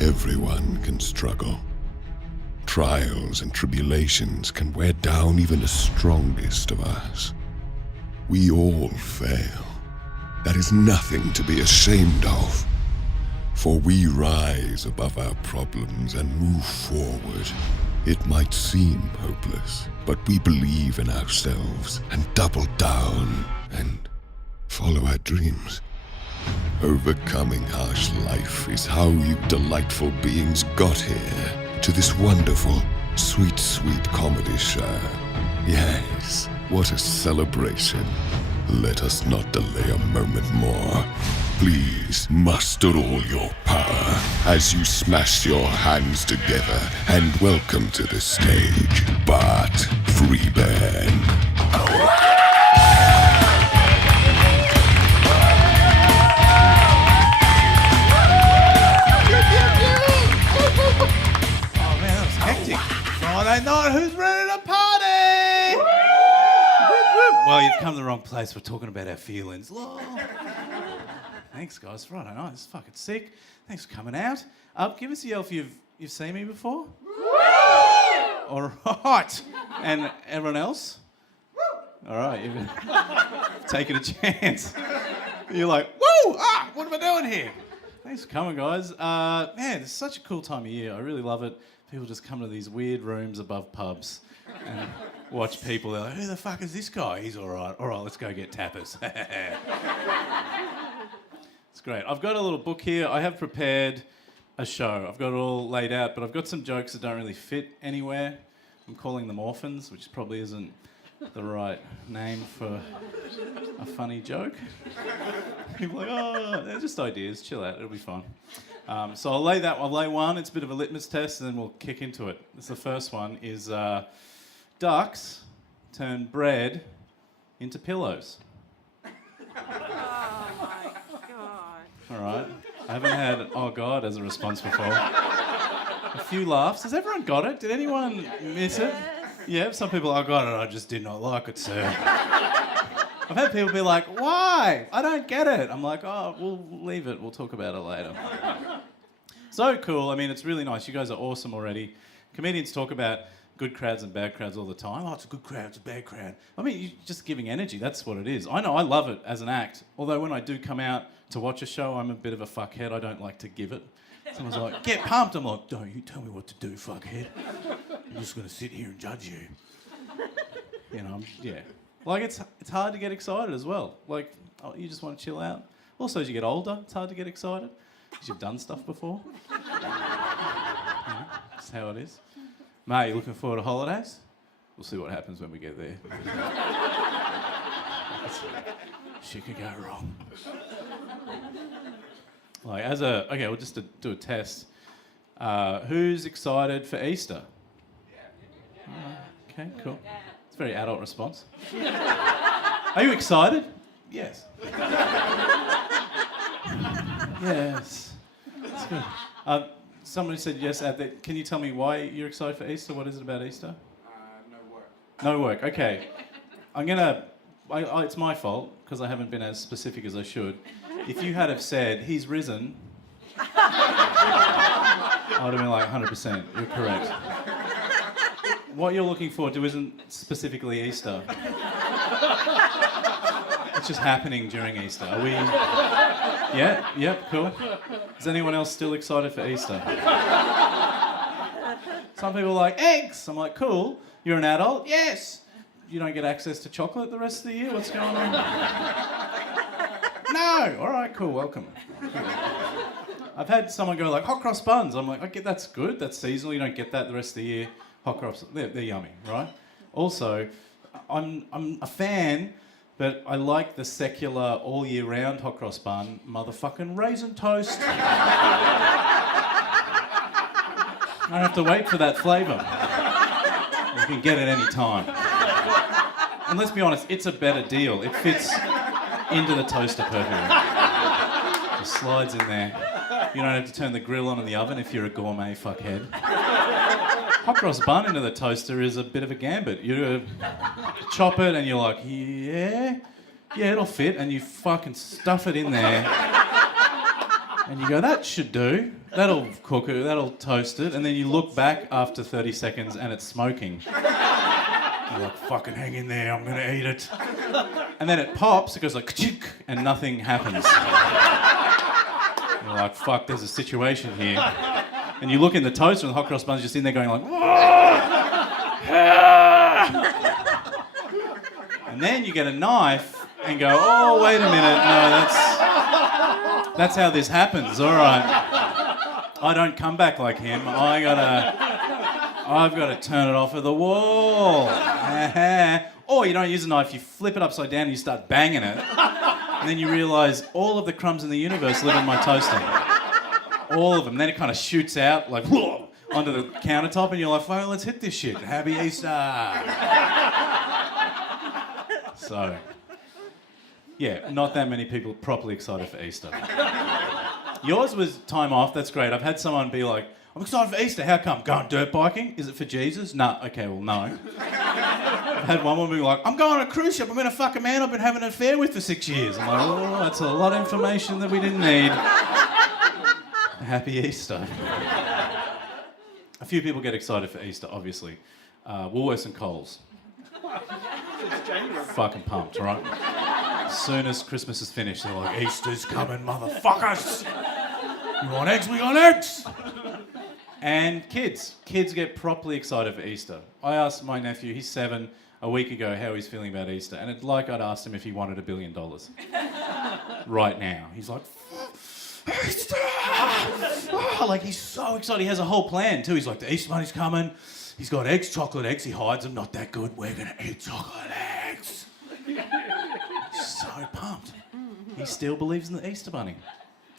Everyone can struggle. Trials and tribulations can wear down even the strongest of us. We all fail. That is nothing to be ashamed of. For we rise above our problems and move forward. It might seem hopeless, but we believe in ourselves and double down and follow our dreams. Overcoming harsh life is how you delightful beings got here, to this wonderful, sweet, sweet comedy show. Yes, what a celebration. Let us not delay a moment more. Please muster all your power as you smash your hands together and welcome to the stage, Bart Freebairn. Oh man, that was hectic. Friday night, who's ready to party? Well, you've come to the wrong place. We're talking about our feelings. Thanks, guys. Friday night, it's fucking sick. Thanks for coming out. Give us a yell if you've seen me before. All right. And everyone else? All right. You've taken a chance. You're like, woo! What am I doing here? Thanks for coming, guys. Man, it's such a cool time of year. I really love it. People just come to these weird rooms above pubs and watch people. They're like, who the fuck is this guy? He's all right. All right, let's go get tapas. It's great. I've got a little book here. I have prepared a show. I've got it all laid out, but I've got some jokes that don't really fit anywhere. I'm calling them orphans, which probably isn't the right name for a funny joke. People are like, oh, they're just ideas. Chill out. It'll be fun. So I'll lay one. It's a bit of a litmus test, and then we'll kick into it. The first one is ducks turn bread into pillows. All right. I haven't had "oh God" as a response before. A few laughs. Has everyone got it? Did anyone miss it? Yeah. Some people, I got it. I just did not like it, sir. I've had people be like, "Why? I don't get it." I'm like, "Oh, we'll leave it. We'll talk about it later." So cool. I mean, it's really nice. You guys are awesome already. Comedians talk about good crowds and bad crowds all the time. Oh, it's a good crowd, it's a bad crowd. I mean, you're just giving energy. That's what it is. I know I love it as an act. Although when I do come out to watch a show, I'm a bit of a fuckhead. I don't like to give it. Someone's like, get pumped. I'm like, don't you tell me what to do, fuckhead. I'm just going to sit here and judge you. You know, yeah. Like, it's hard to get excited as well. Like, you just want to chill out. Also, as you get older, it's hard to get excited because you've done stuff before. You know, that's how it is. Mate, you looking forward to holidays? We'll see what happens when we get there. Shit could go wrong. Like, okay, we'll just do a test. Who's excited for Easter? Okay, cool. It's a very adult response. Are you excited? Yes. Yes. That's good. Somebody said yes. Can you tell me why you're excited for Easter? What is it about Easter? No work. No work. Okay. It's my fault because I haven't been as specific as I should. If you had have said he's risen, I would have been like 100%. You're correct. What you're looking forward to isn't specifically Easter. It's just happening during Easter. Are we? Yeah? Yep, cool. Is anyone else still excited for Easter? Some people are like, eggs! I'm like, cool. You're an adult? Yes! You don't get access to chocolate the rest of the year? What's going on? No! Alright, cool, welcome. I've had someone go like, hot cross buns. I'm like, okay, that's good. That's seasonal. You don't get that the rest of the year. Hot cross, they're yummy, right? Also, I'm a fan, but I like the secular all year round hot cross bun, motherfucking raisin toast. I don't have to wait for that flavour. You can get it any time. And let's be honest, it's a better deal. It fits into the toaster perfectly. It slides in there. You don't have to turn the grill on in the oven if you're a gourmet fuckhead. Hot cross bun into the toaster is a bit of a gambit. You chop it and you're like, yeah, it'll fit, and you fucking stuff it in there. And you go, that should do. That'll cook it, that'll toast it. And then you look back after 30 seconds and it's smoking. You're like, fucking hang in there, I'm gonna eat it. And then it pops, it goes like, ka-chink, and nothing happens. You're like, fuck, there's a situation here. And you look in the toaster and the hot cross bun's just in there going like, and then you get a knife and go, oh, wait a minute, no, that's how this happens, all right. I don't come back like him, I've got to turn it off at the wall. Or you don't use a knife, you flip it upside down and you start banging it. And then you realise all of the crumbs in the universe live in my toaster. All of them. Then it kind of shoots out like onto the countertop and you're like, fuck, let's hit this shit. Happy Easter. So, yeah, not that many people properly excited for Easter. Yours was time off, that's great. I've had someone be like, I'm excited for Easter, how come? Going dirt biking? Is it for Jesus? No, okay, well, no. I've had one woman be like, I'm going on a cruise ship, I'm going to fuck a man I've been having an affair with for 6 years. I'm like, oh, that's a lot of information that we didn't need. Happy Easter. A few people get excited for Easter, obviously. Woolworths and Coles. Fucking pumped, right? As soon as Christmas is finished, they're like, Easter's coming, motherfuckers! You want eggs? We got eggs! And kids get properly excited for Easter. I asked my nephew, he's 7, a week ago how he's feeling about Easter, and it's like I'd asked him if he wanted $1 billion. Right now. He's like, Easter! Oh, like he's so excited. He has a whole plan too. He's like, the Easter Bunny's coming. He's got eggs, chocolate eggs. He hides them. Not that good. We're gonna eat chocolate eggs. So pumped. He still believes in the Easter Bunny,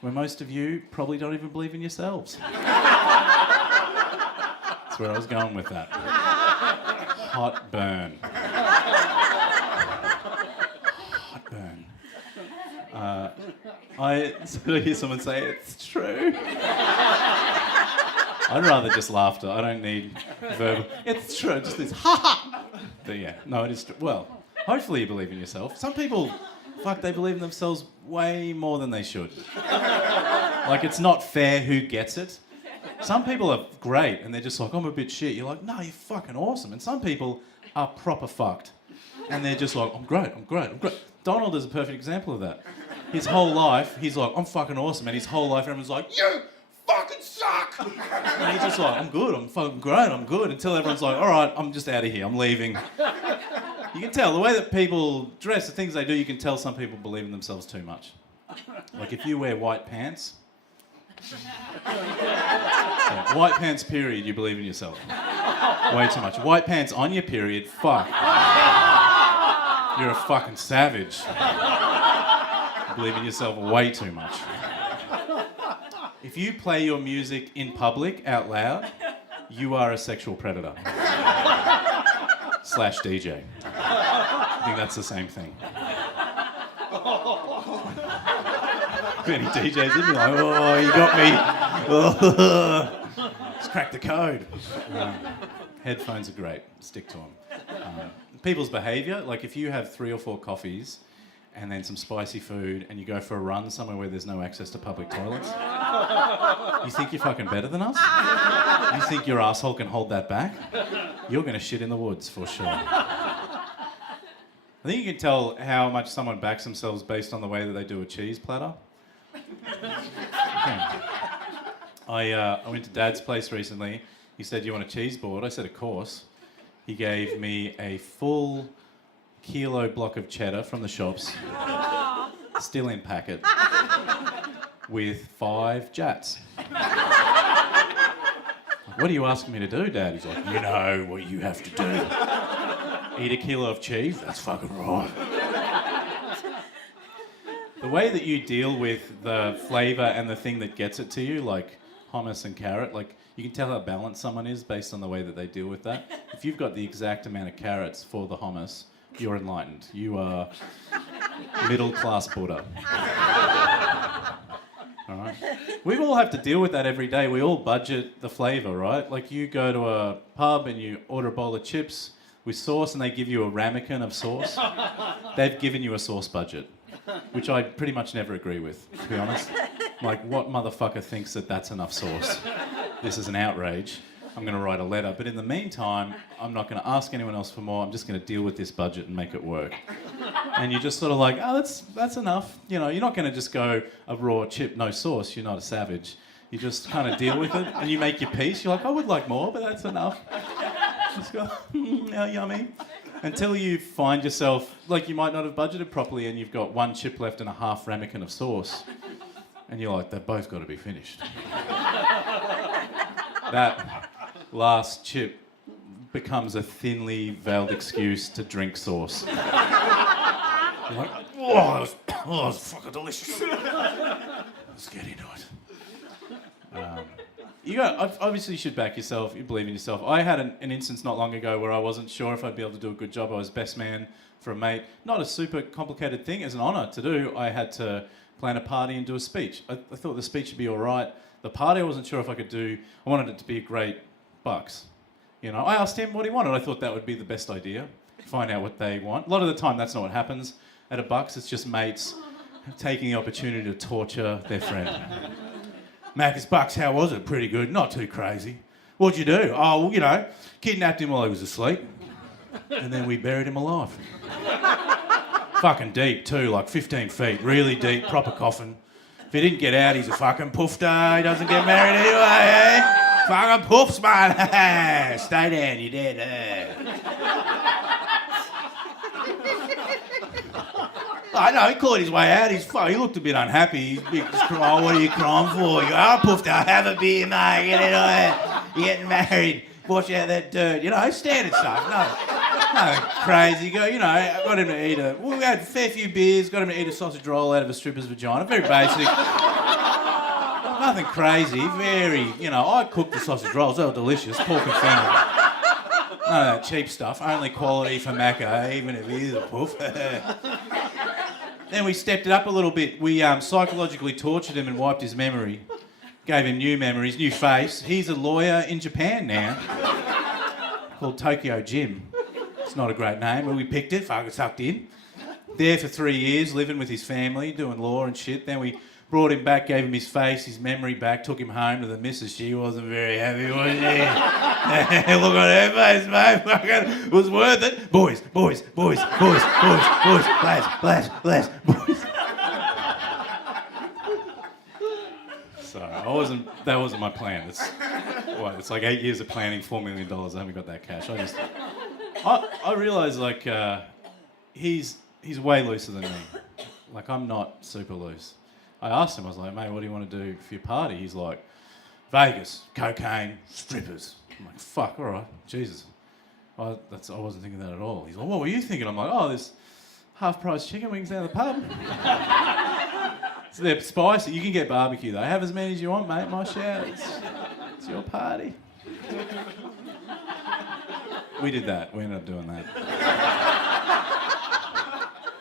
where most of you probably don't even believe in yourselves. That's where I was going with that. Hot burn. Hot burn. I sort of hear someone say, it's true. I'd rather just laughter. I don't need verbal. It's true, just this ha ha. But yeah, no, it is true. Well, hopefully you believe in yourself. Some people, fuck, they believe in themselves way more than they should. Like, it's not fair who gets it. Some people are great and they're just like, I'm a bit shit. You're like, no, you're fucking awesome. And some people are proper fucked. And they're just like, I'm great. Donald is a perfect example of that. His whole life, he's like, I'm fucking awesome. And his whole life, everyone's like, you fucking suck. And he's just like, I'm good, I'm fucking great, I'm good. Until everyone's like, all right, I'm just out of here, I'm leaving. You can tell, the way that people dress, the things they do, you can tell some people believe in themselves too much. Like if you wear white pants, white pants period, you believe in yourself. Way too much. White pants on your period, fuck. You're a fucking savage. You believe in yourself way too much. If you play your music in public out loud, you are a sexual predator. / DJ. I think that's the same thing. Any DJs would be like, oh, you got me. Let's crack the code. Headphones are great. Stick to them. People's behaviour, like if you have 3 or 4 coffees and then some spicy food and you go for a run somewhere where there's no access to public toilets, you think you're fucking better than us? You think your asshole can hold that back? You're going to shit in the woods for sure. I think you can tell how much someone backs themselves based on the way that they do a cheese platter. Yeah. I went to Dad's place recently. He said, you want a cheese board? I said, of course. He gave me a full kilo block of cheddar from the shops, still in packet, with 5 jats. What are you asking me to do, Dad? He's like, you know what you have to do. Eat a kilo of cheese? That's fucking right. The way that you deal with the flavour and the thing that gets it to you, like hummus and carrot, like you can tell how balanced someone is based on the way that they deal with that. If you've got the exact amount of carrots for the hummus, you're enlightened. You are middle-class Buddha. All right? We all have to deal with that every day. We all budget the flavour, right? Like you go to a pub and you order a bowl of chips with sauce and they give you a ramekin of sauce. They've given you a sauce budget. which I pretty much never agree with, to be honest. Like, what motherfucker thinks that that's enough sauce? This is an outrage. I'm going to write a letter. But in the meantime, I'm not going to ask anyone else for more. I'm just going to deal with this budget and make it work. And you're just sort of like, oh, that's enough. You know, you're not going to just go a raw chip, no sauce. You're not a savage. You just kind of deal with it and you make your peace. You're like, I would like more, but that's enough. Just go, how yummy. Until you find yourself, like you might not have budgeted properly and you've got one chip left and a half ramekin of sauce. And you're like, they've both got to be finished. That last chip becomes a thinly veiled excuse to drink sauce. You're like, that was fucking delicious. Let's get into it. Obviously you should back yourself, you believe in yourself. I had an instance not long ago where I wasn't sure if I'd be able to do a good job. I was best man for a mate. Not a super complicated thing, as an honour to do. I had to plan a party and do a speech. I thought the speech would be all right. The party I wasn't sure if I could do. I wanted it to be a great bucks. You know, I asked him what he wanted. I thought that would be the best idea. Find out what they want. A lot of the time that's not what happens at a bucks. It's just mates taking the opportunity to torture their friend. Macca's bucks, how was it? Pretty good, not too crazy. What'd you do? Oh, well, you know, kidnapped him while he was asleep. And then we buried him alive. Fucking deep too, like 15 feet, really deep, proper coffin. If he didn't get out, he's a fucking poofter. He doesn't get married anyway, eh? Fucking poofs, man. Stay down, you're dead. I know, he clawed his way out. He looked a bit unhappy. He's big. Oh, what are you crying for? You go, oh, poofed, have a beer, mate. Get into it. You're getting married. Wash out that dirt. You know, standard stuff. No crazy. You know, I got him to eat we had a fair few beers, got him to eat a sausage roll out of a stripper's vagina. Very basic. Nothing crazy. Very, you know, I cooked the sausage rolls. They were delicious. Pork and fennel. None of that cheap stuff. Only quality for Macca, even if he is a poof. Then we stepped it up a little bit. We psychologically tortured him and wiped his memory. Gave him new memories, new face. He's a lawyer in Japan now. Called Tokyo Jim. It's not a great name, but we picked it, fucking sucked in. There for 3 years, living with his family, doing law and shit. Then we brought him back, gave him his face, his memory back, took him home to the missus. She wasn't very happy, was she? Look at her face, mate. Fucking, it was worth it. Boys, lads, boys. So that wasn't my plan. It's like 8 years of planning, $4 million. I haven't got that cash. I realise like he's way looser than me. Like I'm not super loose. I asked him, I was like, mate, what do you want to do for your party? He's like, Vegas, cocaine, strippers. I'm like, fuck, all right, Jesus. I wasn't thinking that at all. He's like, what were you thinking? I'm like, oh, there's half-price chicken wings down the pub. So they're spicy. You can get barbecue though. Have as many as you want, mate. My shout. It's your party. We did that. We ended up doing that.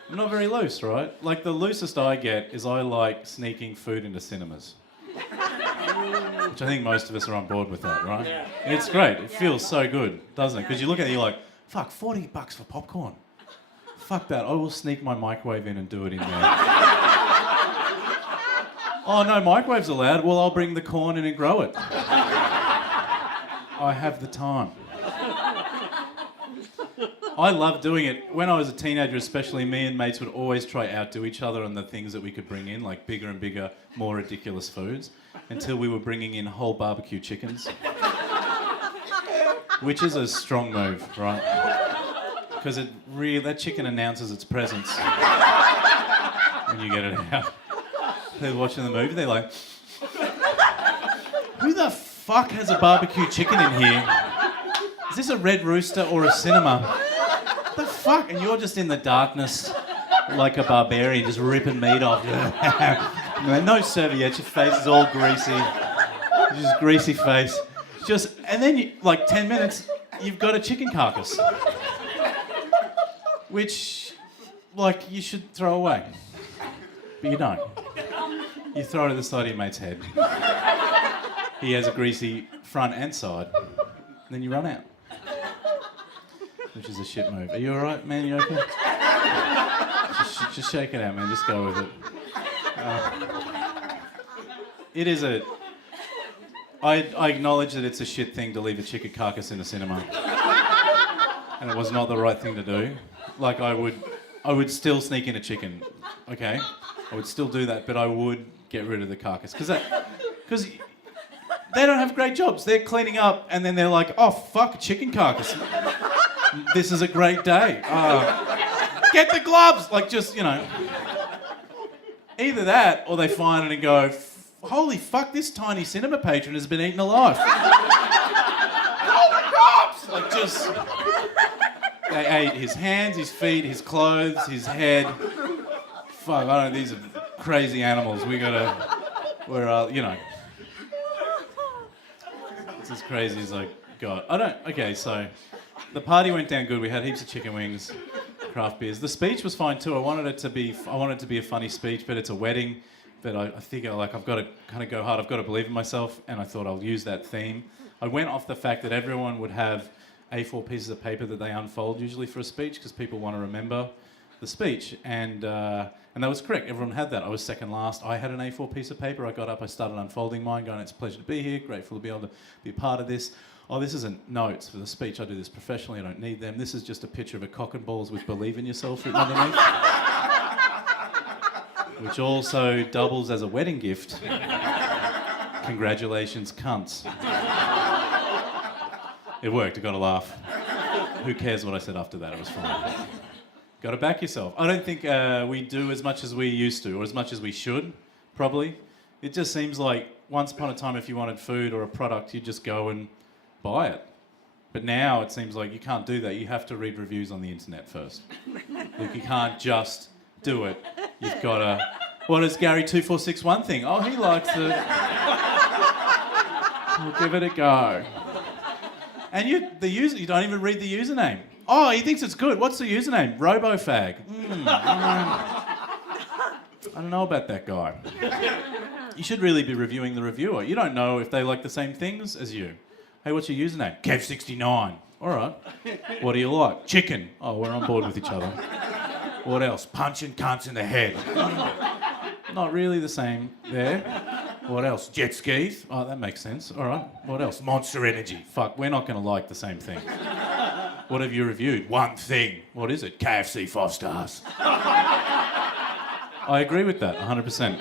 I'm not very loose, right? Like the loosest I get is I like sneaking food into cinemas. Which I think most of us are on board with that, right? Yeah. It's great. It feels so good, doesn't it? Because you look at it, you're like, fuck, $40 for popcorn. Fuck that. I will sneak my microwave in and do it in there. Oh, no microwaves allowed? Well, I'll bring the corn in and grow it. I have the time. I love doing it. When I was a teenager, especially, me and mates would always try outdo each other on the things that we could bring in, like bigger and bigger, more ridiculous foods, until we were bringing in whole barbecue chickens. Which is a strong move, right? Because that chicken announces its presence when you get it out. They're watching the movie, they're like, who the fuck has a barbecue chicken in here? Is this a Red Rooster or a cinema? What the fuck? And you're just in the darkness like a barbarian, just ripping meat off. No serviette, your face is all greasy. Just greasy face. And then, like 10 minutes, you've got a chicken carcass. Which, like, you should throw away. But you don't. You throw it at the side of your mate's head. He has a greasy front and side. And then you run out. Which is a shit move. Are you alright, man? You okay? Just shake it out, man. Just go with it. It is a... I acknowledge that it's a shit thing to leave a chicken carcass in a cinema. And it was not the right thing to do. Like, I would still sneak in a chicken, okay? I would still do that, but I would get rid of the carcass. Because they don't have great jobs. They're cleaning up and then they're like, oh, fuck, a chicken carcass. This is a great day. Get the gloves! Like, just, you know. Either that or they find it and go, holy fuck, this tiny cinema patron has been eaten alive. Call the cops! Like, just... They ate his hands, his feet, his clothes, his head. Fuck, I don't know, these are crazy animals. We're, you know. It's as crazy as I got. Okay, so the party went down good. We had heaps of chicken wings, craft beers. The speech was fine too. I wanted it to be a funny speech, but it's a wedding. But I think I've got to kind of go hard. I've got to believe in myself, and I thought I'll use that theme. I went off the fact that everyone would have A4 pieces of paper that they unfold usually for a speech because people want to remember the speech, and that was correct. Everyone had that. I was second last. I had an A4 piece of paper. I got up. I started unfolding mine, going, "It's a pleasure to be here. Grateful to be able to be a part of this." Oh, this isn't notes for the speech. I do this professionally. I don't need them. This is just a picture of a cock and balls with "Believe in yourself" written underneath. Which also doubles as a wedding gift. Congratulations, cunts. It worked, I got a laugh. Who cares what I said after that? It was fine. Got to back yourself. I don't think we do as much as we used to, or as much as we should, probably. It just seems like once upon a time, if you wanted food or a product, you'd just go and buy it. But now it seems like you can't do that. You have to read reviews on the internet first. Like, you can't just do it. You've got to... What does Gary2461 think? Oh, he likes it. We'll give it a go. And you don't even read the username. Oh, he thinks it's good. What's the username? RoboFag. I don't know about that guy. You should really be reviewing the reviewer. You don't know if they like the same things as you. Hey, what's your username? Kev69. All right. What do you like? Chicken. Oh, we're on board with each other. What else? Punching cunts in the head. Not really the same there. What else? Jet skis. Oh, that makes sense. All right. What else? Monster Energy. Fuck, we're not going to like the same thing. What have you reviewed? One thing. What is it? KFC 5 stars. I agree with that, 100%.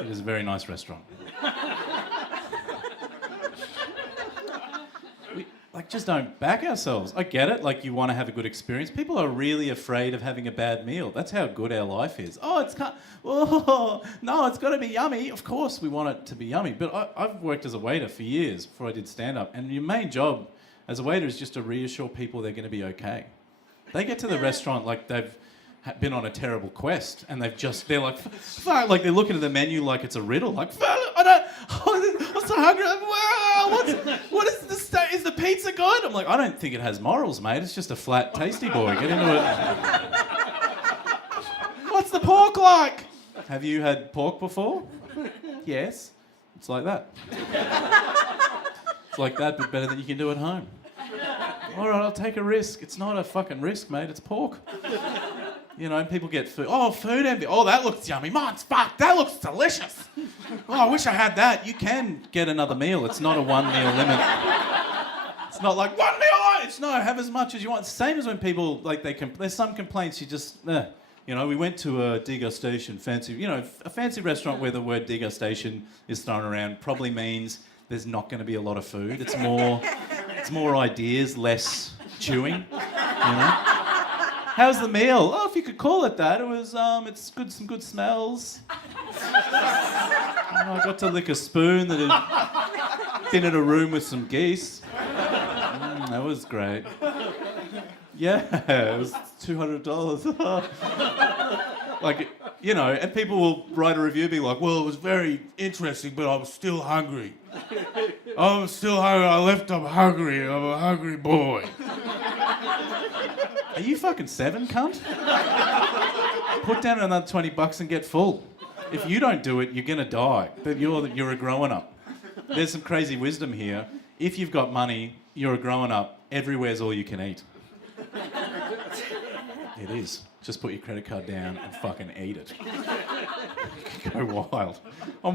It is a very nice restaurant. Just don't back ourselves. I get it, like, you want to have a good experience. People are really afraid of having a bad meal. That's how good our life is. No, it's got to be yummy. Of course we want it to be yummy. But I've worked as a waiter for years before I did stand-up, and your main job as a waiter is just to reassure people they're going to be okay. They get to the restaurant like they've been on a terrible quest, and they're like, fuck, like they're looking at the menu like it's a riddle. Like, I'm so hungry. What is the state? Is the pizza good? I'm like, I don't think it has morals, mate. It's just a flat tasty boy. Get into it. What's the pork like? Have you had pork before? Yes. It's like that. It's like that, but better than you can do at home. All right, I'll take a risk. It's not a fucking risk, mate. It's pork. You know, people get food. Oh, food envy. Oh, that looks yummy. Mine's fuck. That looks delicious. Oh, I wish I had that. You can get another meal. It's not a one meal limit. It's not like 1 meal. It's no, have as much as you want. Same as when people, like, there's some complaints you just, You know, we went to a degustation, a fancy restaurant where the word degustation is thrown around probably means there's not going to be a lot of food. It's more ideas, less chewing, you know? How's the meal? Oh, if you could call it that. It was, it's good, some good smells. I got to lick a spoon that had been in a room with some geese. That was great. Yeah, it was $200. Like, you know, and people will write a review, be like, well, it was very interesting, but I was still hungry. I was still hungry. I left them hungry. I'm a hungry boy. Are you fucking 7, cunt? Put down another $20 and get full. If you don't do it, you're gonna die. But you're a grown up. There's some crazy wisdom here. If you've got money, you're a grown up. Everywhere's all you can eat. It is. Just put your credit card down and fucking eat it. Go wild. I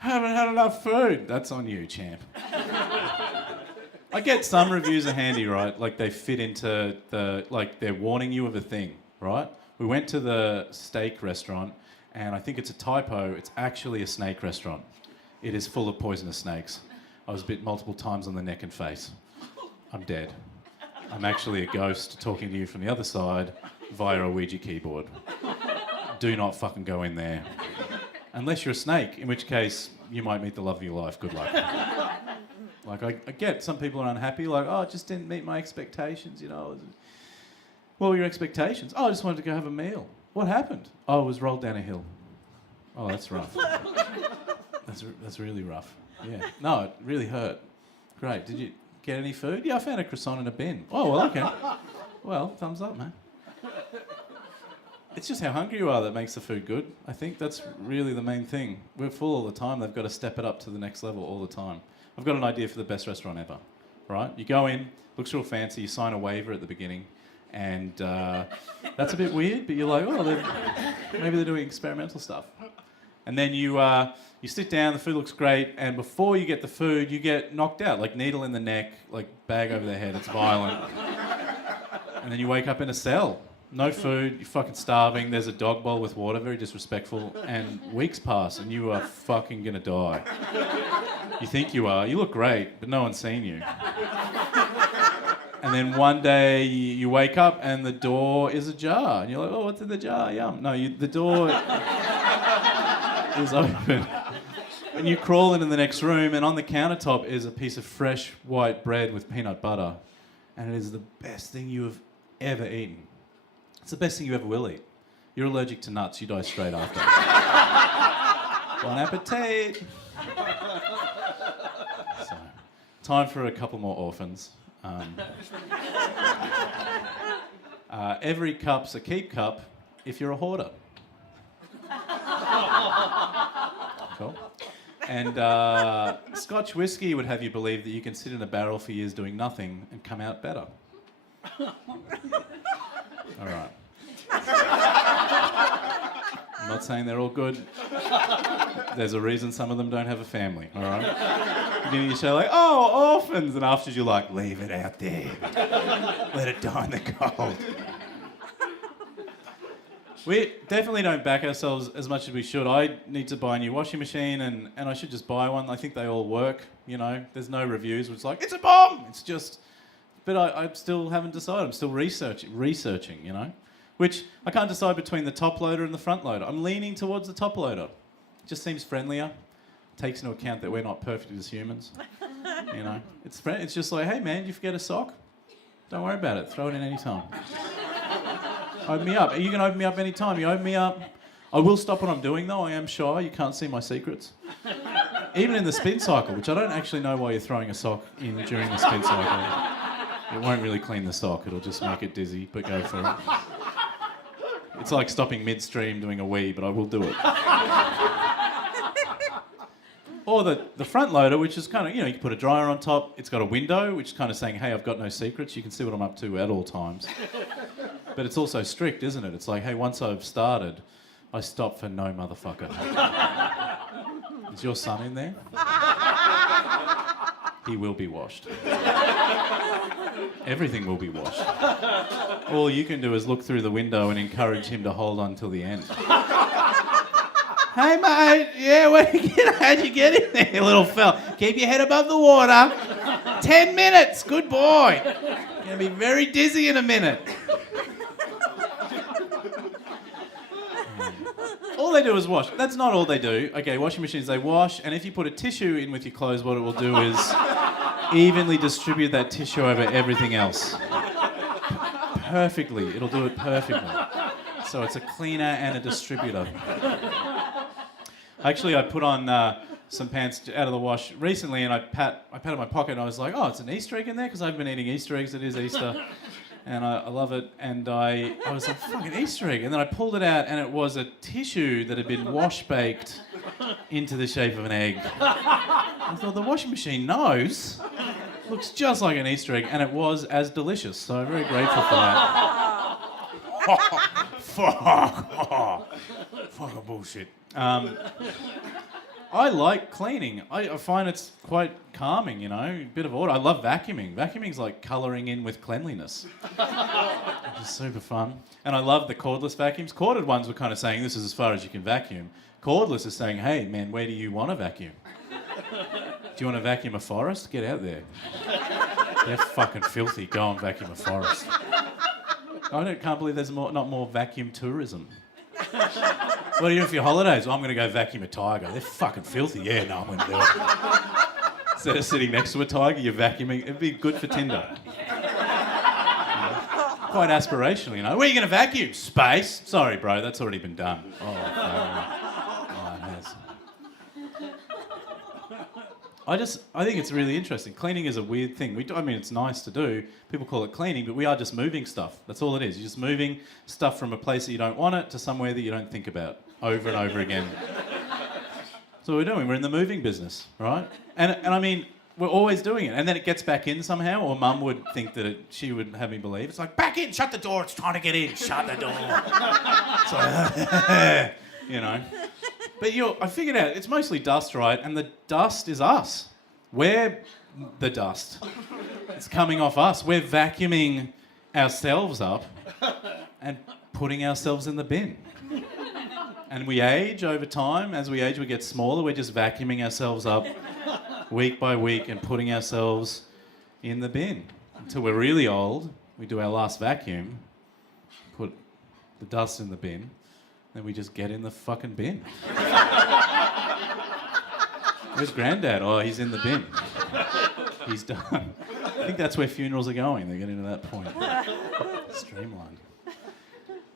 haven't had enough food. That's on you, champ. I get some reviews are handy, right? Like they fit into they're warning you of a thing, right? We went to the steak restaurant and I think it's a typo. It's actually a snake restaurant. It is full of poisonous snakes. I was bit multiple times on the neck and face. I'm dead. I'm actually a ghost talking to you from the other side via a Ouija keyboard. Do not fucking go in there. Unless you're a snake, in which case you might meet the love of your life. Good luck. Like, I get some people are unhappy, like, oh, it just didn't meet my expectations, you know. What were your expectations? Oh, I just wanted to go have a meal. What happened? Oh, it was rolled down a hill. Oh, that's rough. That's really rough. Yeah. No, it really hurt. Great. Did you get any food? Yeah, I found a croissant in a bin. Oh, well, okay. Well, thumbs up, man. It's just how hungry you are that makes the food good. I think that's really the main thing. We're full all the time. They've got to step it up to the next level all the time. I've got an idea for the best restaurant ever, right? You go in, looks real fancy, you sign a waiver at the beginning, and that's a bit weird, but you're like, oh, maybe they're doing experimental stuff. And then you sit down, the food looks great, and before you get the food, you get knocked out, like needle in the neck, like bag over the head, it's violent. And then you wake up in a cell. No food, you're fucking starving, there's a dog bowl with water, very disrespectful, and weeks pass and you are fucking gonna die. You think you are, you look great, but no one's seen you. And then one day you wake up and the door is ajar, and you're like, oh, what's in the jar? Yum. No, the door is open. And you crawl into the next room, and on the countertop is a piece of fresh white bread with peanut butter, and it is the best thing you have ever eaten. It's the best thing you ever will eat. You're allergic to nuts, you die straight after. Bon appetit! So, time for a couple more orphans. Every cup's a keep cup if you're a hoarder. Cool. And Scotch whiskey would have you believe that you can sit in a barrel for years doing nothing and come out better. All right. I'm not saying they're all good. There's a reason some of them don't have a family, all right? Beginning of the show, like, oh, orphans, and after you're like, leave it out there. Let it die in the cold. We definitely don't back ourselves as much as we should. I need to buy a new washing machine, and I should just buy one. I think they all work, you know. There's no reviews where it's like, it's a bomb! It's just... But I still haven't decided. I'm still researching, you know. Which, I can't decide between the top loader and the front loader. I'm leaning towards the top loader. It just seems friendlier. Takes into account that we're not perfect as humans. You know, it's just like, hey man, did you forget a sock? Don't worry about it. Throw it in any time. Open me up. You can open me up any time. You open me up. I will stop what I'm doing though. I am shy. You can't see my secrets. Even in the spin cycle, which I don't actually know why you're throwing a sock in during the spin cycle. It won't really clean the sock. It'll just make it dizzy. But go for it. It's like stopping midstream doing a wee, but I will do it. Or the front loader, which is kind of, you know, you can put a dryer on top. It's got a window, which is kind of saying, hey, I've got no secrets. You can see what I'm up to at all times. But it's also strict, isn't it? It's like, hey, once I've started, I stop for no motherfucker. Is your son in there? He will be washed. Everything will be washed. All you can do is look through the window and encourage him to hold on till the end. Hey mate, yeah, how'd you get in there, little fella? Keep your head above the water. 10 minutes, good boy. You're gonna be very dizzy in a minute. All they do is wash. That's not all they do. Okay, washing machines, they wash, and if you put a tissue in with your clothes, what it will do is evenly distribute that tissue over everything else. Perfectly. It'll do it perfectly. So it's a cleaner and a distributor. Actually, I put on some pants out of the wash recently, and I patted my pocket, and I was like, oh, it's an Easter egg in there? Because I've been eating Easter eggs. It is Easter. And I love it. And I was like, fucking Easter egg. And then I pulled it out, and it was a tissue that had been wash-baked into the shape of an egg. I thought, the washing machine knows. Looks just like an Easter egg, and it was as delicious. So I'm very grateful for that. Fucking bullshit. I like cleaning. I find it's quite calming, you know, a bit of order. I love vacuuming. Vacuuming's like colouring in with cleanliness. It's super fun. And I love the cordless vacuums. Corded ones were kind of saying this is as far as you can vacuum. Cordless is saying, hey, man, where do you want to vacuum? Do you want to vacuum a forest? Get out there. They're fucking filthy. Go and vacuum a forest. Can't believe there's not more vacuum tourism. What do you do for your holidays? I'm going to go vacuum a tiger. They're fucking filthy. Yeah, no, I'm going to do it. Instead of sitting next to a tiger, you're vacuuming. It'd be good for Tinder. Quite aspirational, you know. Where are you going to vacuum? Space. Sorry, bro, that's already been done. Oh, it has. I think it's really interesting. Cleaning is a weird thing. It's nice to do. People call it cleaning, but we are just moving stuff. That's all it is. You're just moving stuff from a place that you don't want it to somewhere that you don't think about over and over again. That's what we're doing. We're in the moving business, right? And I mean, we're always doing it. And then it gets back in somehow, or Mum would think that she would have me believe. It's like, back in, shut the door, it's trying to get in, shut the door. It's like, you know. But I figured out, it's mostly dust, right? And the dust is us. We're the dust. It's coming off us. We're vacuuming ourselves up and putting ourselves in the bin. And we age over time. As we age, we get smaller. We're just vacuuming ourselves up week by week and putting ourselves in the bin. Until we're really old, we do our last vacuum, put the dust in the bin, then we just get in the fucking bin. Where's Granddad? Oh, he's in the bin. He's done. I think that's where funerals are going. They're getting to that point. Streamlined.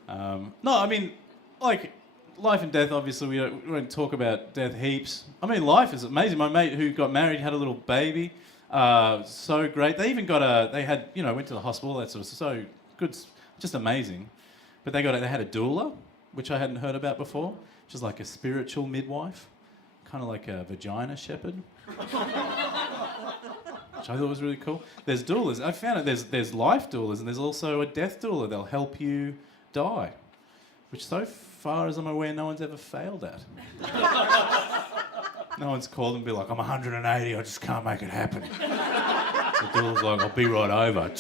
No, I mean, like, life and death, obviously, we don't talk about death heaps. I mean, life is amazing. My mate who got married had a little baby. So great. They even got went to the hospital, that sort of stuff. So good, just amazing. But they had a doula, which I hadn't heard about before, which is like a spiritual midwife, kind of like a vagina shepherd, which I thought was really cool. There's doulas. I found it. There's life doulas, and there's also a death doula. They'll help you die, which so far as I'm aware, no one's ever failed at. No one's called and be like, I'm 180, I just can't make it happen. The doula's like, I'll be right over.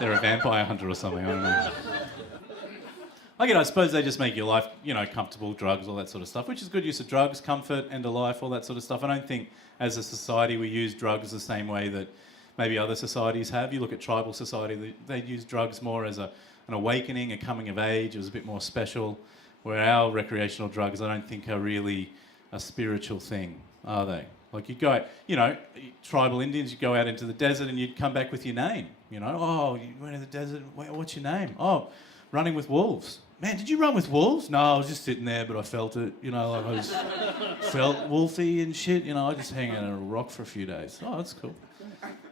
They're a vampire hunter or something, I don't know. I suppose they just make your life, comfortable, drugs, all that sort of stuff, which is good use of drugs, comfort, end of life, all that sort of stuff. I don't think as a society we use drugs the same way that maybe other societies have. You look at tribal society, they use drugs more as an awakening, a coming of age. It was a bit more special, where our recreational drugs I don't think are really a spiritual thing, are they? Like you go, tribal Indians, you go out into the desert and you'd come back with your name, Oh, you went to the desert, what's your name? Oh, running with wolves. Man, did you run with wolves? No, I was just sitting there, but I felt it. I felt wolfy and shit. I just hang out on a rock for a few days. Oh, that's cool.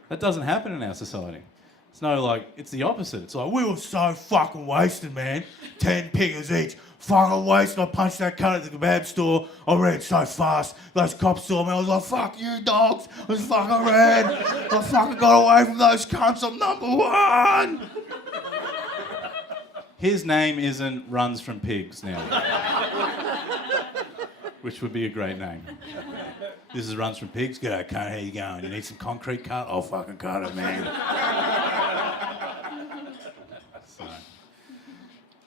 That doesn't happen in our society. It's the opposite. It's like, we were so fucking wasted, man. 10 piggers each. Fucking wasted. I punched that cunt at the kebab store. I ran so fast. Those cops saw me. I was like, fuck you, dogs. I just fucking ran. I fucking got away from those cunts. I'm number one. His name isn't Runs from Pigs now. Which would be a great name. This is Runs from Pigs. G'day, cunt. How you going? You need some concrete cut? I'll fucking cut it, man.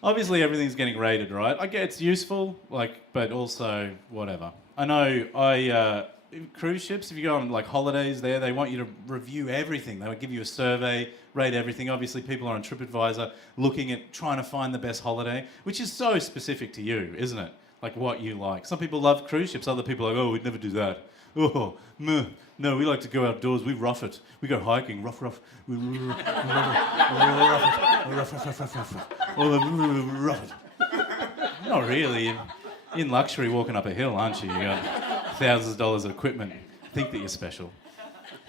Obviously, everything's getting rated, right? I get it's useful, but also whatever. I know cruise ships, if you go on holidays there, they want you to review everything. They would give you a survey, rate everything. Obviously, people are on TripAdvisor looking at trying to find the best holiday, which is so specific to you, isn't it? Like what you like. Some people love cruise ships. Other people are like, oh, we'd never do that. Oh, meh. No, we like to go outdoors. We rough it. We go hiking. Rough. We rough it. Not really. In luxury walking up a hill, aren't you? You got thousands of dollars of equipment. Think that you're special.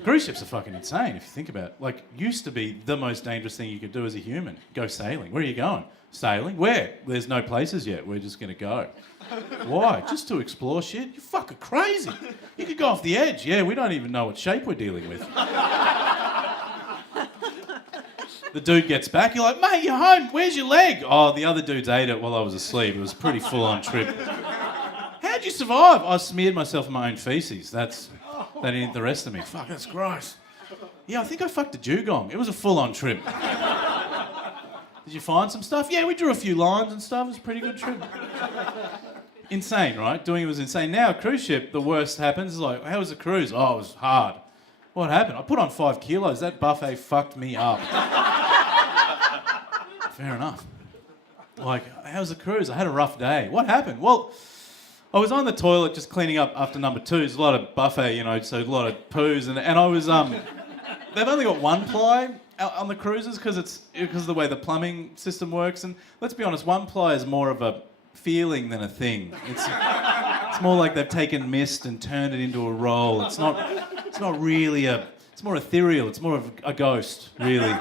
Cruise ships are fucking insane if you think about it. Used to be the most dangerous thing you could do as a human. Go sailing. Where are you going? Sailing? Where? There's no places yet. We're just going to go. Why? Just to explore shit? You're fucking crazy. You could go off the edge. Yeah, we don't even know what shape we're dealing with. The dude gets back, you're like, mate, you're home, where's your leg? Oh, the other dudes ate it while I was asleep. It was a pretty full-on trip. How'd you survive? I smeared myself in my own feces. They didn't eat the rest of me. Fuck, that's gross. Yeah, I think I fucked a dugong. It was a full-on trip. Did you find some stuff? Yeah, we drew a few lines and stuff. It was a pretty good trip. Insane, right? Doing it was insane. Now, a cruise ship, the worst happens. It's like, how was the cruise? Oh, it was hard. What happened? I put on 5 kilos. That buffet fucked me up. Fair enough. Like, how was the cruise? I had a rough day. What happened? Well, I was on the toilet just cleaning up after number 2. There's a lot of buffet, you know, so a lot of poos. And I was, they've only got 1 ply on the cruises because of the way the plumbing system works. And let's be honest, 1 ply is more of a feeling than a thing. It's more like they've taken mist and turned it into a roll. It's not really it's more ethereal. It's more of a ghost, really,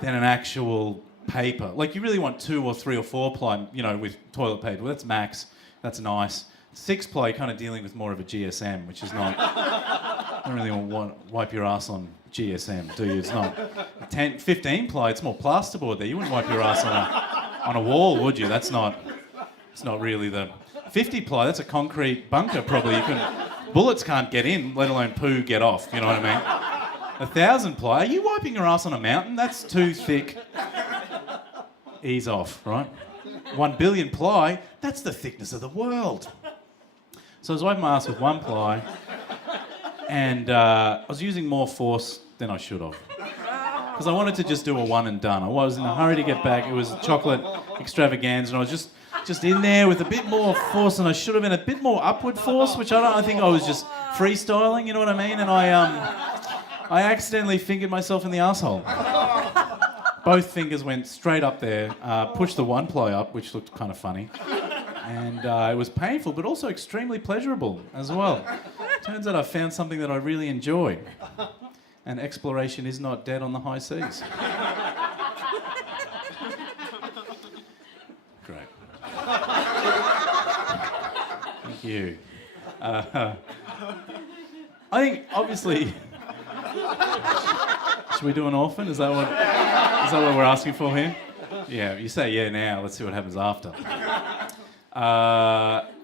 than an actual paper. Like, you really want 2 or 3 or 4 ply, you know, with toilet paper. Well, that's max. That's nice. 6 ply, you're kind of dealing with more of a GSM, which is not... I don't really want to wipe your ass on GSM, do you? It's not... 15 ply, it's more plasterboard there. You wouldn't wipe your ass on a wall, would you? It's not really the... 50 ply, that's a concrete bunker, probably. Bullets can't get in, let alone poo get off, you know what I mean? 1,000 ply, are you wiping your ass on a mountain? That's too thick. Ease off, right? 1 billion ply, that's the thickness of the world. So I was wiping my ass with 1 ply, and I was using more force than I should have. Because I wanted to just do a one and done. I was in a hurry to get back. It was a chocolate extravaganza, and I was just in there with a bit more force than I should have, and a bit more upward force, which I think I was just freestyling, you know what I mean? And I accidentally fingered myself in the asshole. Both fingers went straight up there, pushed the 1 ply up, which looked kind of funny. And it was painful, but also extremely pleasurable as well. Turns out I found something that I really enjoy. And exploration is not dead on the high seas. Great. Thank you. I think, obviously... Should we do an orphan? Is that what we're asking for here? Yeah, you say yeah now. Let's see what happens after.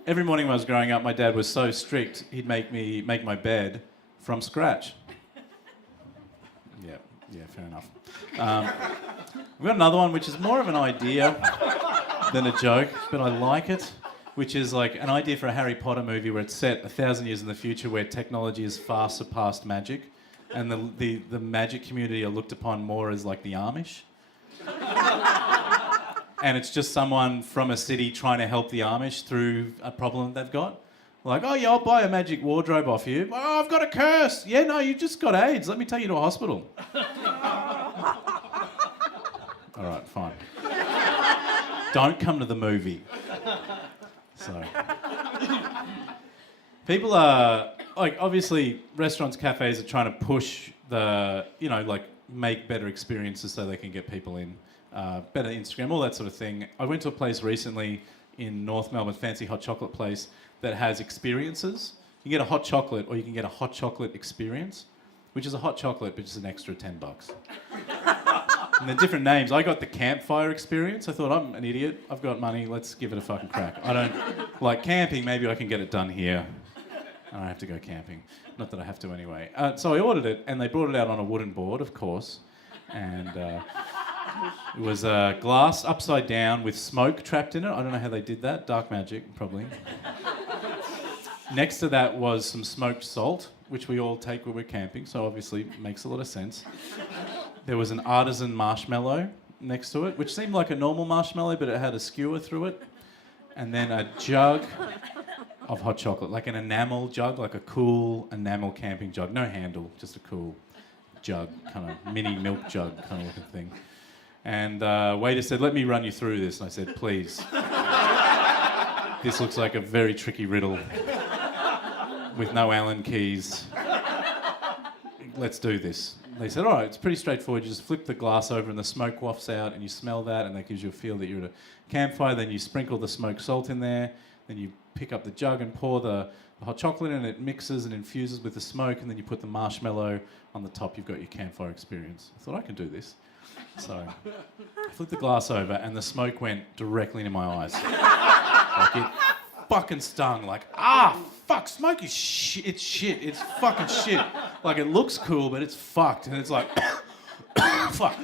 Every morning when I was growing up, my dad was so strict, he'd make me make my bed from scratch. Yeah, fair enough. We've got another one, which is more of an idea than a joke, but I like it, which is like an idea for a Harry Potter movie where it's set 1,000 years in the future where technology has far surpassed magic, and the magic community are looked upon more as like the Amish. And it's just someone from a city trying to help the Amish through a problem they've got. Like, oh yeah, I'll buy a magic wardrobe off you. Oh, I've got a curse. Yeah, no, you just got AIDS. Let me take you to a hospital. All right, fine. Don't come to the movie. So, people are, like, obviously restaurants, cafes are trying to push make better experiences so they can get people in. Better Instagram, all that sort of thing. I went to a place recently in North Melbourne, fancy hot chocolate place, that has experiences. You can get a hot chocolate, or you can get a hot chocolate experience, which is a hot chocolate, but just an extra $10. And they're different names. I got the campfire experience. I thought, I'm an idiot. I've got money. Let's give it a fucking crack. I don't like camping. Maybe I can get it done here. I don't have to go camping. Not that I have to anyway. So I ordered it, and they brought it out on a wooden board, of course. And it was glass upside down with smoke trapped in it. I don't know how they did that. Dark magic, probably. Next to that was some smoked salt, which we all take when we're camping, so obviously makes a lot of sense. There was an artisan marshmallow next to it, which seemed like a normal marshmallow, but it had a skewer through it. And then a jug of hot chocolate, like an enamel jug, like a cool enamel camping jug. No handle, just a cool jug, kind of mini milk jug kind of looking thing. And waiter said, let me run you through this. And I said, please. This looks like a very tricky riddle with no Allen keys. Let's do this. They said, all right, it's pretty straightforward. You just flip the glass over and the smoke wafts out and you smell that and that gives you a feel that you're at a campfire. Then you sprinkle the smoked salt in there. Then you pick up the jug and pour the hot chocolate in and it mixes and infuses with the smoke and then you put the marshmallow on the top. You've got your campfire experience. I thought, I can do this. So I flipped the glass over and the smoke went directly into my eyes. Like it fucking stung. Like, fuck, smoke is shit. It's shit. It's fucking shit. Like it looks cool, but it's fucked. And it's like, fuck.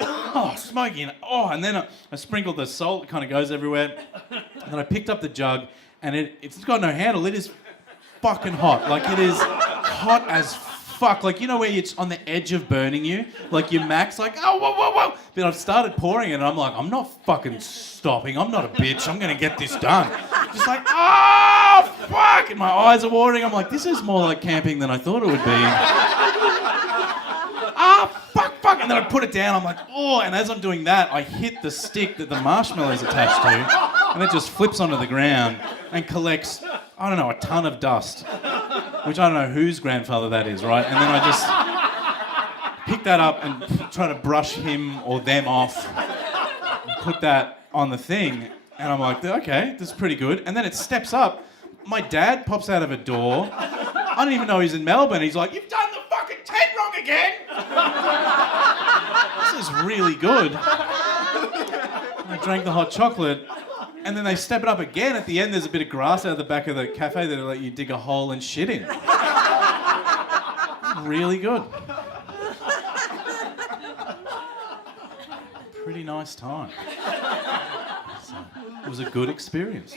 Oh, smoking. Oh, and then I sprinkled the salt. It kind of goes everywhere. And then I picked up the jug and it's got no handle. It is fucking hot. Like it is hot as fuck. Like, you know where it's on the edge of burning you? Like your max, like, oh, whoa, whoa, whoa. But I've started pouring it and I'm like, I'm not fucking stopping. I'm not a bitch. I'm going to get this done. Just like, oh, fuck. And my eyes are watering. I'm like, this is more like camping than I thought it would be. Fuck. And then I put it down. I'm like, oh. And as I'm doing that, I hit the stick that the marshmallow's attached to. And it just flips onto the ground and collects, I don't know, a ton of dust. Which I don't know whose grandfather that is, right? And then I just pick that up and try to brush him or them off, and put that on the thing, and I'm like, okay, this is pretty good. And then it steps up. My dad pops out of a door. I don't even know he's in Melbourne. He's like, you've done the fucking tent wrong again. This is really good. I drank the hot chocolate. And then they step it up again. At the end, there's a bit of grass out the back of the cafe that'll let you dig a hole and shit in. Really good. Pretty nice time. So, it was a good experience.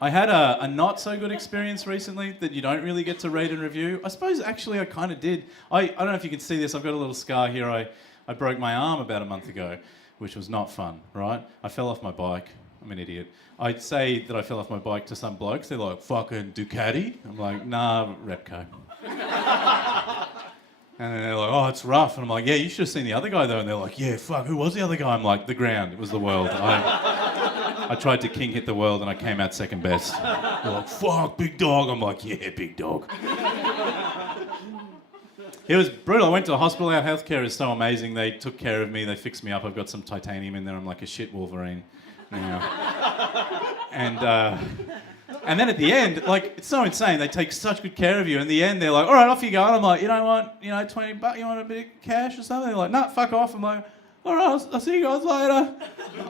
I had a not so good experience recently that you don't really get to rate and review. I suppose actually I kind of did. I don't know if you can see this. I've got a little scar here. I broke my arm about a month ago, which was not fun, right? I fell off my bike. I'm an idiot. I'd say that I fell off my bike to some blokes. They're like, fucking Ducati? I'm like, nah, Repco. And then they're like, oh, it's rough. And I'm like, yeah, you should have seen the other guy though. And they're like, yeah, fuck, who was the other guy? I'm like, the ground. It was the world. I tried to king hit the world and I came out second best. They're like, fuck, big dog. I'm like, yeah, big dog. It was brutal. I went to the hospital. Our healthcare is so amazing. They took care of me. They fixed me up. I've got some titanium in there. I'm like a shit Wolverine now. And then at the end, like, it's so insane. They take such good care of you. In the end, they're like, all right, off you go. And I'm like, you don't want, $20, you want a bit of cash or something? They're like, nah, fuck off. I'm like, all right, I'll see you guys later.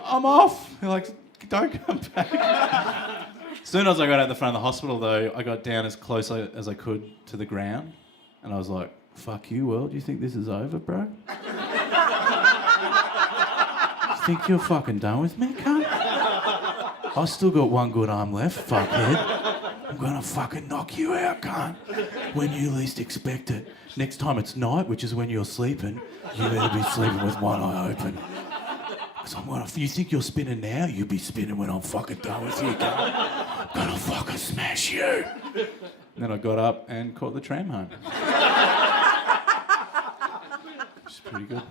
I'm off. They're like, don't come back. As soon as I got out the front of the hospital, though, I got down as close as I could to the ground. And I was like, fuck you, world. You think this is over, bro? You think you're fucking done with me, cunt? I still got one good arm left, fuckhead. I'm gonna fucking knock you out, cunt. When you least expect it. Next time it's night, which is when you're sleeping, you better be sleeping with one eye open. Because you think you're spinning now, you'll be spinning when I'm fucking done with you, cunt. I'm gonna fucking smash you. And then I got up and caught the tram home. Which is pretty good.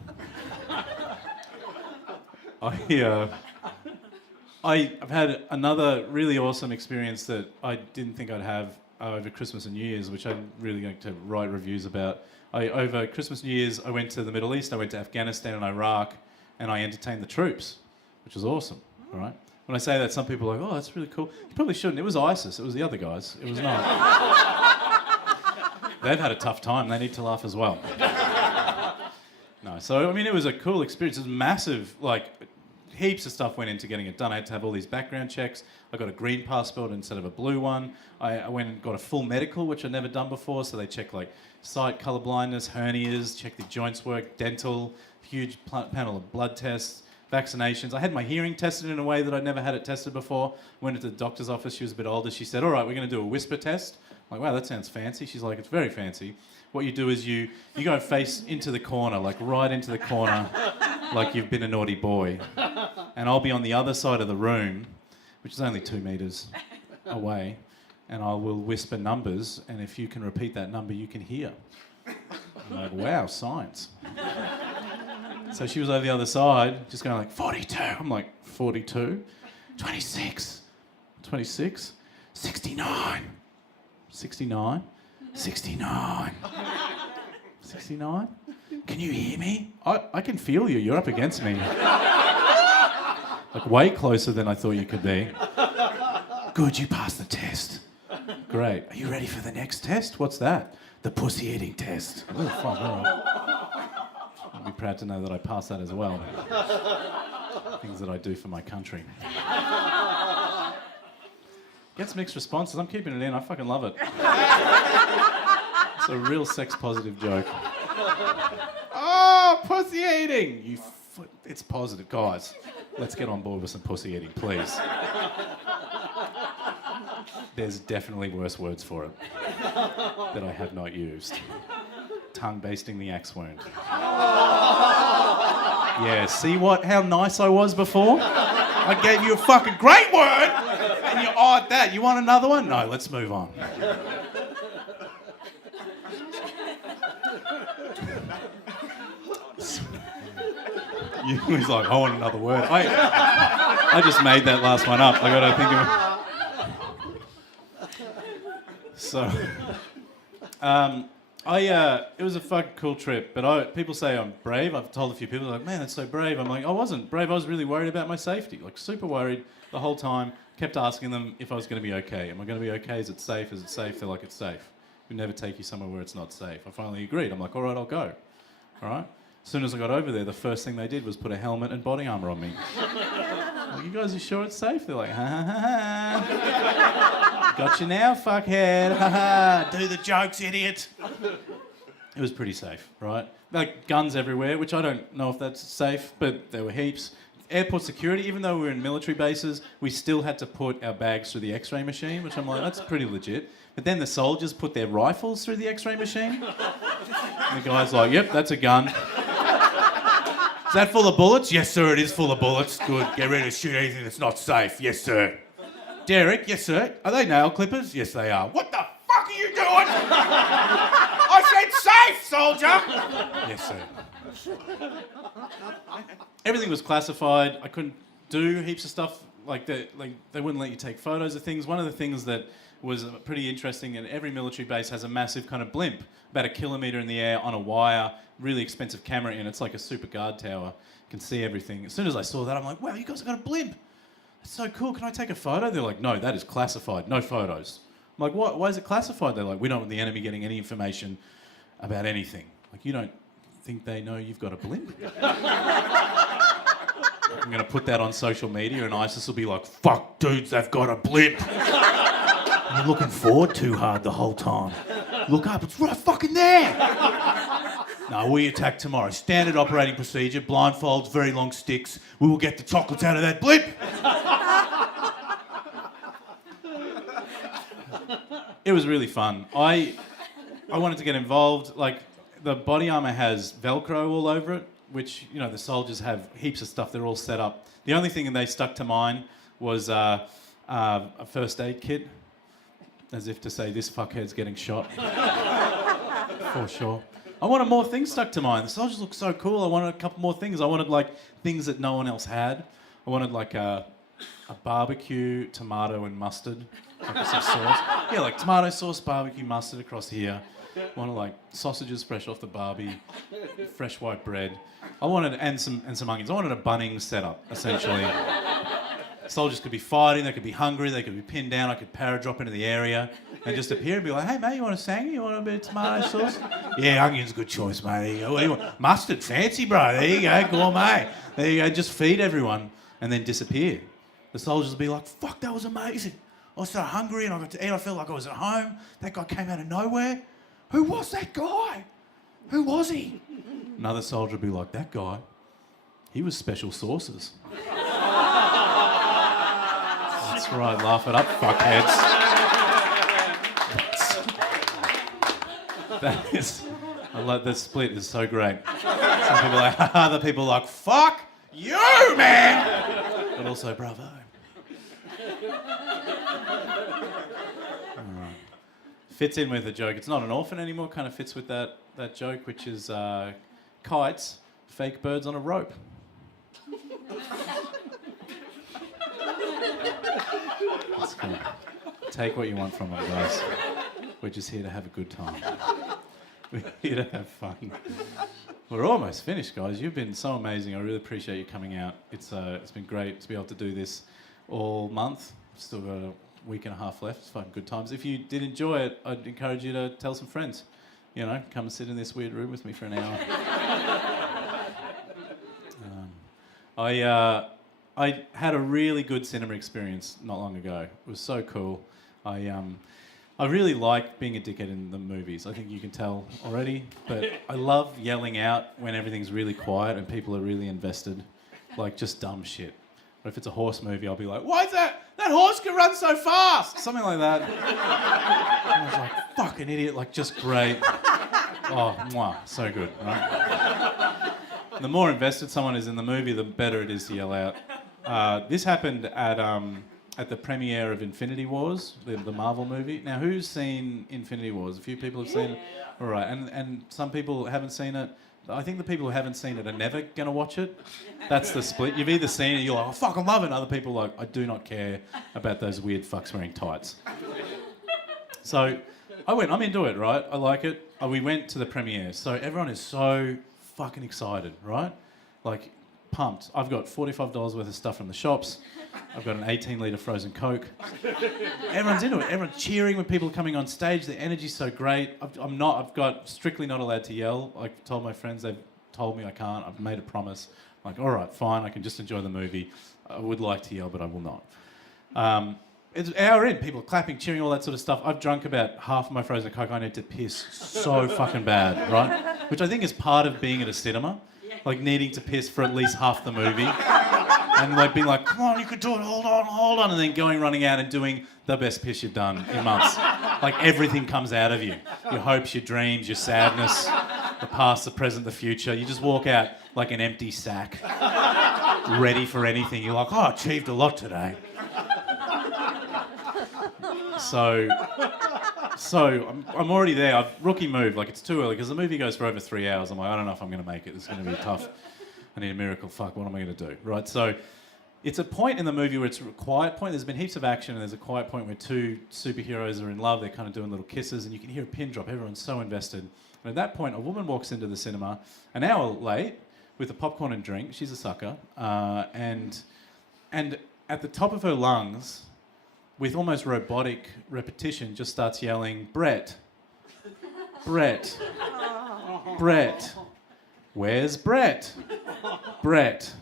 I've had another really awesome experience that I didn't think I'd have over Christmas and New Year's, which I'm really going to write reviews about. Over Christmas and New Year's, I went to the Middle East. I went to Afghanistan and Iraq, and I entertained the troops, which was awesome. All right. When I say that, some people are like, "Oh, that's really cool." You probably shouldn't. It was ISIS. It was the other guys. It was not. They've had a tough time. They need to laugh as well. No. So I mean, it was a cool experience. It was massive. Like, heaps of stuff went into getting it done. I had to have all these background checks. I got a green passport instead of a blue one. I went and got a full medical, which I'd never done before. So they check like sight, colour blindness, hernias, check the joints work, dental, huge panel of blood tests, vaccinations. I had my hearing tested in a way that I'd never had it tested before. Went into the doctor's office. She was a bit older. She said, all right, we're going to do a whisper test. I'm like, wow, that sounds fancy. She's like, it's very fancy. What you do is you go face into the corner, like right into the corner, like you've been a naughty boy. And I'll be on the other side of the room, which is only 2 meters away, and I will whisper numbers, and if you can repeat that number, you can hear. I'm like, wow, science. So she was over the other side, just going like, 42. I'm like, 42? 26. 26? 69. 69. 69. 69? Can you hear me? I can feel you. You're up against me. Like, way closer than I thought you could be. Good, you passed the test. Great. Are you ready for the next test? What's that? The pussy eating test. Oh, fuck, all right. be proud to know that I passed that as well. Things that I do for my country. Gets mixed responses. I'm keeping it in. I fucking love it. It's a real sex-positive joke. Oh, pussy eating! It's positive, guys. Let's get on board with some pussy eating, please. There's definitely worse words for it that I have not used. Tongue basting the axe wound. Yeah, see how nice I was before? I gave you a fucking great word, and you odd that. You want another one? No, let's move on. He's like, I want another word. I just made that last one up. I got to think of it. So, it was a fucking cool trip, but people say I'm brave. I've told a few people, like, man, that's so brave. I'm like, I wasn't brave. I was really worried about my safety, like super worried the whole time. Kept asking them if I was going to be okay. Am I going to be okay? Is it safe? Is it safe? They're like, it's safe. We never take you somewhere where it's not safe. I finally agreed. I'm like, all right, I'll go. All right. As soon as I got over there, the first thing they did was put a helmet and body armour on me. Like, you guys are sure it's safe? They're like, ha ha ha ha. Got you now, fuckhead. Ha ha. Do the jokes, idiot. It was pretty safe, right? Like guns everywhere, which I don't know if that's safe, but there were heaps. Airport security, even though we were in military bases, we still had to put our bags through the X-ray machine, which I'm like, that's pretty legit. But then the soldiers put their rifles through the X-ray machine. And the guy's like, yep, that's a gun. Is that full of bullets? Yes, sir, it is full of bullets. Good, get ready to shoot anything that's not safe. Yes, sir. Derek, yes, sir. Are they nail clippers? Yes, they are. What the fuck are you doing? I said safe, soldier. Yes, sir. Everything was classified. I couldn't do heaps of stuff like that. Like they wouldn't let you take photos of things. One of the things that was pretty interesting, and every military base has a massive kind of blimp, about 1 kilometre in the air on a wire, really expensive camera in. It's like a super guard tower. You can see everything. As soon as I saw that, I'm like, wow, you guys have got a blimp. That's so cool. Can I take a photo? They're like, no, that is classified. No photos. I'm like, what? Why is it classified? They're like, we don't want the enemy getting any information about anything. Like, you don't think they know you've got a blimp? I'm going to put that on social media and ISIS will be like, fuck, dudes, they've got a blimp. You're looking forward too hard the whole time. Look up, it's right fucking there. No, we attack tomorrow. Standard operating procedure, blindfolds, very long sticks. We will get the chocolates out of that blimp. It was really fun. I wanted to get involved. Like, the body armour has Velcro all over it, which, you know, the soldiers have heaps of stuff. They're all set up. The only thing that they stuck to mine was a first aid kit, as if to say, this fuckhead's getting shot. For sure. I wanted more things stuck to mine. The soldiers look so cool. I wanted a couple more things. I wanted, like, things that no one else had. I wanted, like, a barbecue, tomato and mustard. Like some sauce. Yeah, like tomato sauce, barbecue, mustard across here. I wanted, like, sausages fresh off the barbie, fresh white bread. I wanted, and some onions. I wanted a Bunnings setup, essentially. Soldiers could be fighting, they could be hungry, they could be pinned down, I could paradrop into the area and just appear and be like, hey, mate, you want a sangy? You want a bit of tomato sauce? Yeah, onion's a good choice, mate. There you go. What do you want? Mustard, fancy, bro. There you go, gourmet. There you go, just feed everyone and then disappear. The soldiers would be like, fuck, that was amazing. I was so hungry and I got to eat, I felt like I was at home. That guy came out of nowhere. Who was that guy? Who was he? Another soldier would be like, that guy, he was special sauces. That's right, laugh it up, fuckheads. That is, I like the split is so great. Some people are like, other people are like, fuck you, man! But also, bravo. Alright. Fits in with the joke. It's not an orphan anymore, kind of fits with that joke, which is kites, fake birds on a rope. That's cool. Take what you want from it, guys. We're just here to have a good time. We're here to have fun. We're almost finished, guys. You've been so amazing. I really appreciate you coming out. It's been great to be able to do this all month. Still got a week and a half left. It's fucking good times. If you did enjoy it, I'd encourage you to tell some friends. You know, come and sit in this weird room with me for an hour. I had a really good cinema experience not long ago. It was so cool. I really like being a dickhead in the movies. I think you can tell already. But I love yelling out when everything's really quiet and people are really invested. Like, just dumb shit. But if it's a horse movie, I'll be like, why is that horse can run so fast? Something like that. And I was like, fucking idiot, like, just great. Oh, mwah, so good, right? The more invested someone is in the movie, the better it is to yell out. This happened at the premiere of Infinity Wars, the Marvel movie. Now, who's seen Infinity Wars? A few people have seen it. All right, and some people haven't seen it. I think the people who haven't seen it are never going to watch it. That's the split. You've either seen it, you're like, I fucking love it. And other people are like, I do not care about those weird fucks wearing tights. So I'm into it, right? I like it. We went to the premiere. So everyone is so fucking excited, right? Like, pumped. I've got $45 worth of stuff from the shops. I've got an 18-litre frozen Coke. Everyone's into it. Everyone's cheering when people are coming on stage. The energy's so great. I've got strictly not allowed to yell. I told my friends, they've told me I can't. I've made a promise. I'm like, all right, fine, I can just enjoy the movie. I would like to yell, but I will not. It's an hour in, people are clapping, cheering, all that sort of stuff. I've drunk about half of my frozen Coke. I need to piss so fucking bad, right? Which I think is part of being at a cinema. Like needing to piss for at least half the movie. And like being like, come on, you could do it, hold on. And then running out and doing the best piss you've done in months. Like everything comes out of you. Your hopes, your dreams, your sadness, the past, the present, the future. You just walk out like an empty sack, ready for anything. You're like, oh, I achieved a lot today. So I'm already there. I've rookie move. Like, it's too early because the movie goes for over 3 hours. I'm like, I don't know if I'm going to make it. This is going to be tough. I need a miracle. Fuck, what am I going to do? Right? So it's a point in the movie where it's a quiet point. There's been heaps of action and there's a quiet point where two superheroes are in love. They're kind of doing little kisses and you can hear a pin drop. Everyone's so invested. And at that point, a woman walks into the cinema an hour late with a popcorn and drink. She's a sucker. And at the top of her lungs, with almost robotic repetition, just starts yelling, Brett, Brett, Brett, where's Brett? Brett,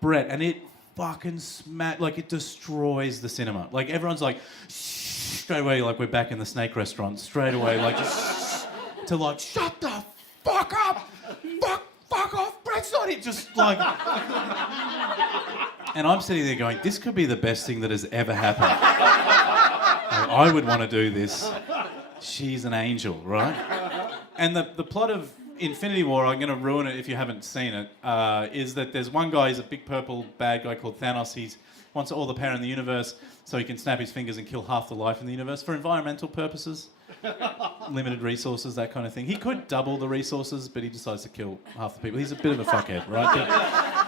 Brett. And it fucking it destroys the cinema. Like, everyone's like, shh, straight away, like we're back in the snake restaurant, straight away, like, just to like, shut the fuck up, fuck off, Brett's not it, just like... And I'm sitting there going, this could be the best thing that has ever happened. Like, I would want to do this. She's an angel, right? And the plot of Infinity War, I'm going to ruin it if you haven't seen it, is that there's one guy, he's a big purple bad guy called Thanos. He wants all the power in the universe so he can snap his fingers and kill half the life in the universe for environmental purposes. Limited resources, that kind of thing. He could double the resources, but he decides to kill half the people. He's a bit of a fuckhead, right?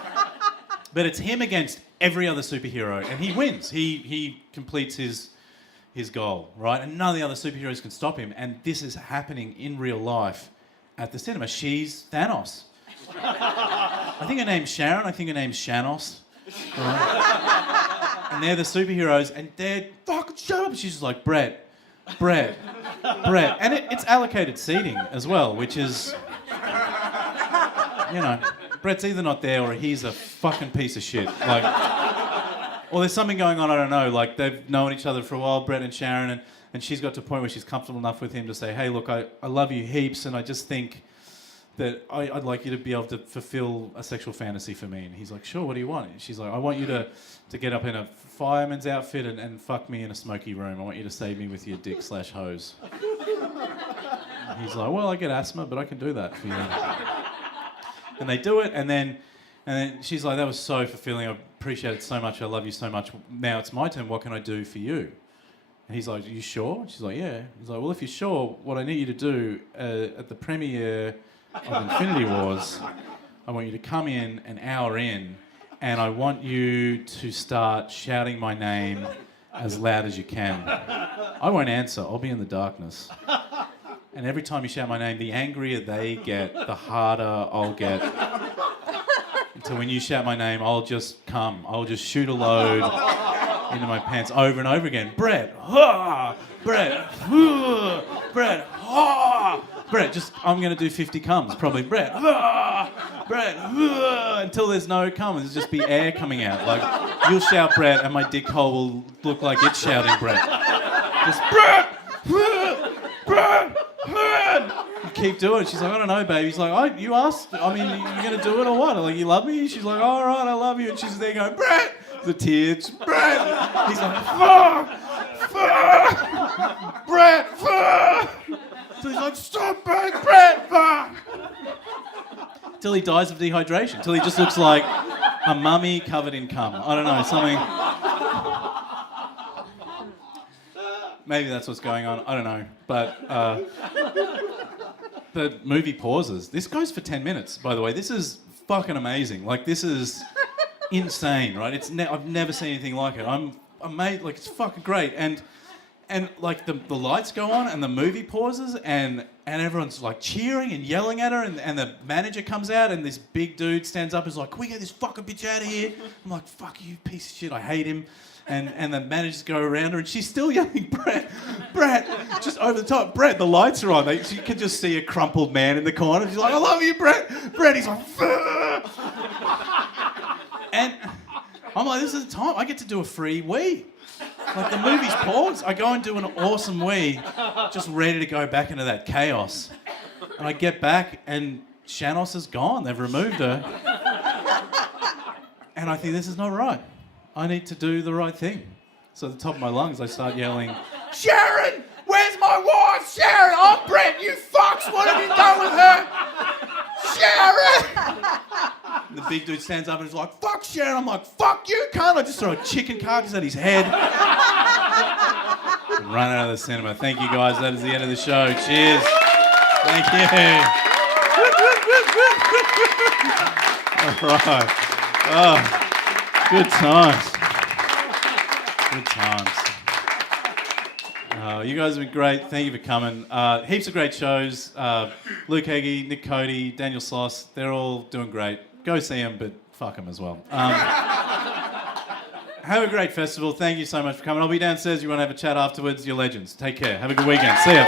But it's him against every other superhero, and he wins. He completes his goal, right? And none of the other superheroes can stop him. And this is happening in real life at the cinema. She's Thanos. I think her name's Sharon. I think her name's Shanos. Right? And they're the superheroes, and they're fucking shut up. She's just like, Brett. And it's allocated seating as well, which is, you know... Brett's either not there or he's a fucking piece of shit. Like, or there's something going on, I don't know. Like, they've known each other for a while, Brett and Sharon, and she's got to a point where she's comfortable enough with him to say, hey, look, I love you heaps, and I just think that I'd like you to be able to fulfill a sexual fantasy for me. And he's like, sure, what do you want? And she's like, I want you to get up in a fireman's outfit and fuck me in a smoky room. I want you to save me with your dick/hose. And he's like, well, I get asthma, but I can do that for you. And they do it, and then she's like, that was so fulfilling, I appreciate it so much, I love you so much, now it's my turn, what can I do for you? And he's like, are you sure? She's like, yeah. He's like, well, if you're sure, what I need you to do at the premiere of Infinity Wars, I want you to come in an hour in, and I want you to start shouting my name as loud as you can. I won't answer, I'll be in the darkness. And every time you shout my name, the angrier they get, the harder I'll get. Until when you shout my name, I'll just come. I'll just shoot a load into my pants over and over again. Brett, ha! Brett, ha! Brett, ha! Brett, I'm going to do 50 comes, probably. Brett, ha! Brett, until there's no come. There's just be air coming out. Like, you'll shout Brett and my dick hole will look like it's shouting Brett. Just, Brett! Brett! You keep doing it. She's like, I don't know, baby. He's like, you asked. I mean, you're going to do it or what? I'm like, you love me? She's like, all right, I love you. And she's there going, Brett! The tears, Brett! He's like, fuck! Fuck! Brett! Fuck! So he's like, stop it, Brett! Fuck! Till he dies of dehydration. Till he just looks like a mummy covered in cum. I don't know, something. Maybe that's what's going on. I don't know. But the movie pauses. This goes for 10 minutes, by the way. This is fucking amazing. Like, this is insane, right? I've never seen anything like it. I'm amazed. Like, it's fucking great. And like the lights go on and the movie pauses and everyone's like cheering and yelling at her and the manager comes out and this big dude stands up and is like, can we get this fucking bitch out of here? I'm like, fuck you, piece of shit, I hate him. And the managers go around her and she's still yelling, Brett, just over the top. Brett, the lights are on. You can just see a crumpled man in the corner. She's like, I love you, Brett. He's like, Fuh! And I'm like, this is the time. I get to do a free wee. Like, the movie's paused. I go and do an awesome wee, just ready to go back into that chaos. And I get back and Shanos is gone. They've removed her. And I think this is not right. I need to do the right thing. So at the top of my lungs, I start yelling, Sharon! Where's my wife? Sharon! Oh, Brett, you fucks! What have you done with her? Sharon! And the big dude stands up and is like, fuck Sharon. I'm like, fuck you, cunt. I just throw a chicken carcass at his head. And run out of the cinema. Thank you, guys. That is the end of the show. Cheers. Thank you. All right. Oh, good times. Good times. You guys have been great. Thank you for coming. Heaps of great shows. Luke Heggie, Nick Cody, Daniel Sloss. They're all doing great. Go see them, but fuck them as well. Have a great festival. Thank you so much for coming. I'll be downstairs. You want to have a chat afterwards? You're legends. Take care. Have a good weekend. See ya.